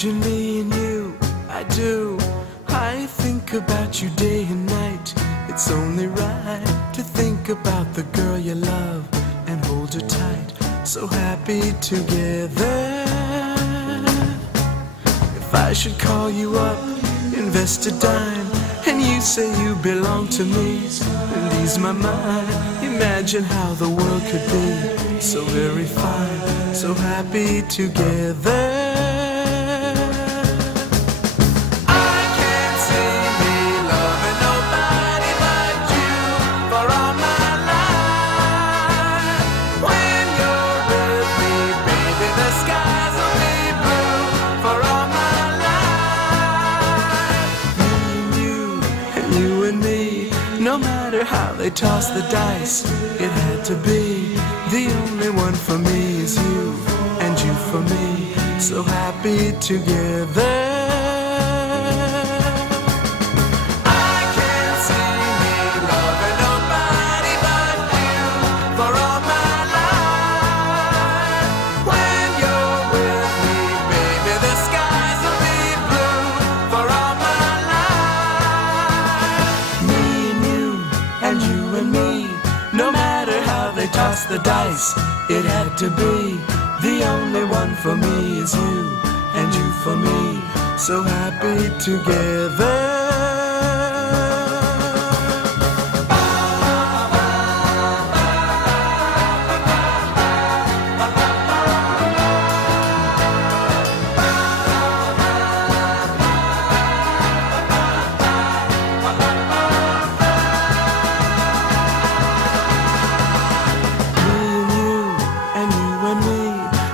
Imagine me and you, I do. I think about you day and night. It's only right to think about the girl you love and hold her tight. So happy together. If I should call you up, invest a dime, and you say you belong to me, and ease my mind. Imagine how the world could be so very fine, so happy together. No matter how they toss the dice, it had to be. The only one for me is you, and you for me, so happy together. Toss the dice, it had to be. The only one for me is you, and you for me, so happy together.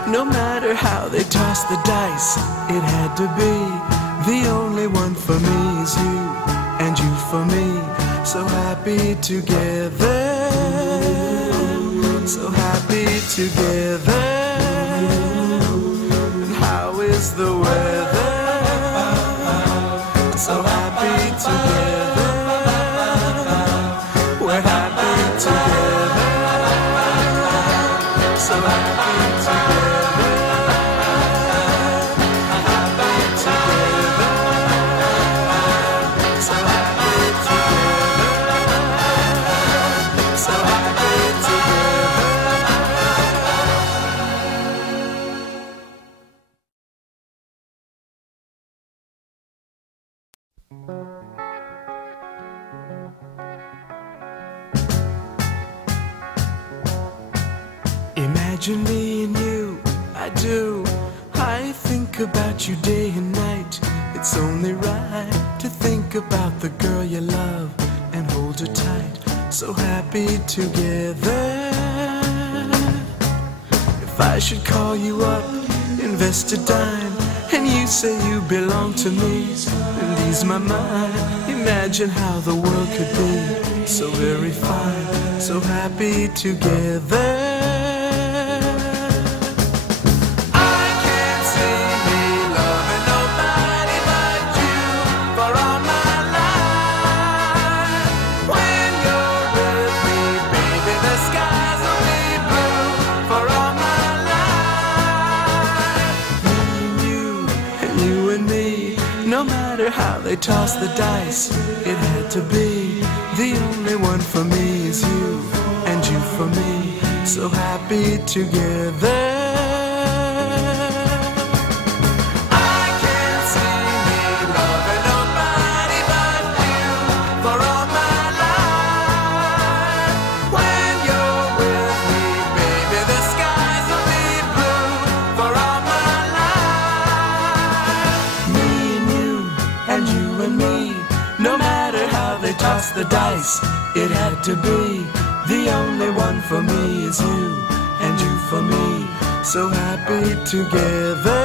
No matter how they toss the dice, it had to be. The only one for me is you, and you for me, so happy together. So happy together. And how is the weather? So happy together. We're happy together. So happy together. Imagine me and you, I do. I think about you day and night. It's only right to think about the girl you love and hold her tight, so happy together. If I should call you up, invest a dime, and you say you belong to me, and ease my mind. Imagine how the world could be so very fine, so happy together. No matter how they toss the dice, it had to be. The only one for me is you, and you for me, so happy together. No matter how they toss the dice, it had to be. The only one for me is you, and you for me, so happy together.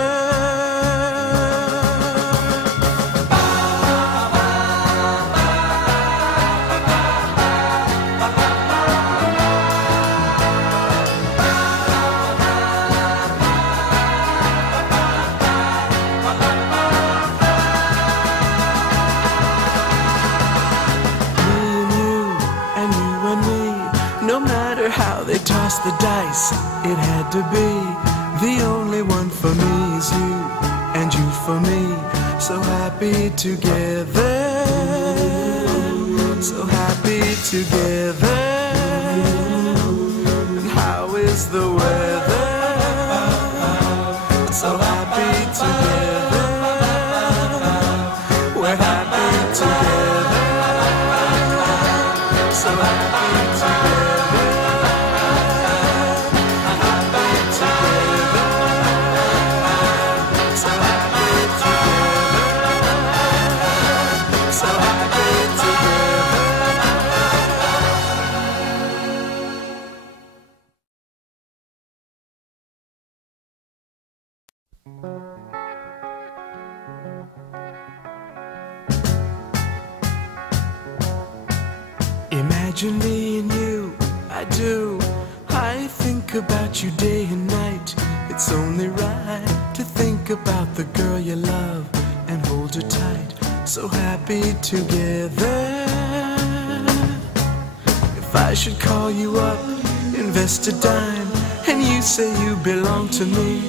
No matter how they toss the dice, it had to be. The only one for me is you, and and you for me, so happy together, so happy together. And how is the weather? So happy together, we're happy together, so happy together, happy together, so happy together, so happy together. Imagine me and you, I do. I think about you day and night. It's only right to think about the girl you love and hold her tight. So happy together. If I should call you up, invest a dime, and you say you belong to me,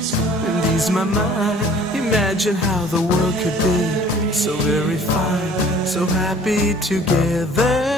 and ease my mind. Imagine how the world could be so very fine, so happy together.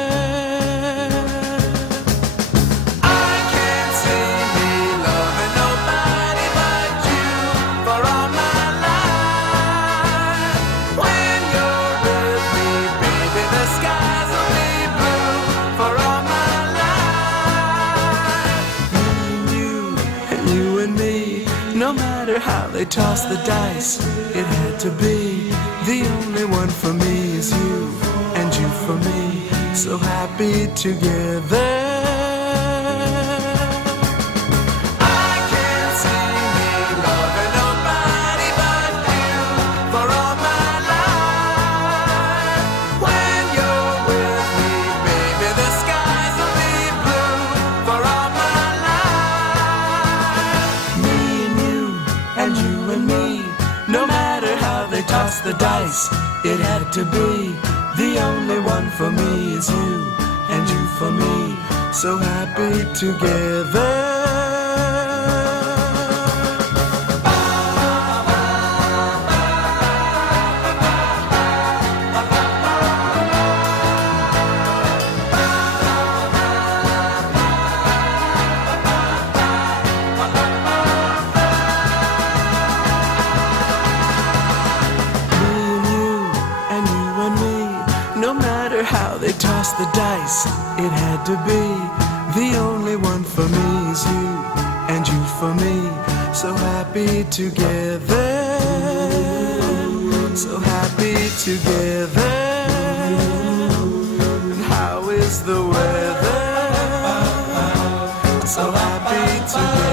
No matter how they toss the dice, it had to be. The only one for me is you, and you for me, so happy together. Toss the dice, it had to be. The only one for me is you, and you for me, so happy together. No matter how they toss the dice, it had to be. The only one for me is you, and you for me, so happy together, so happy together. And how is the weather? So happy together.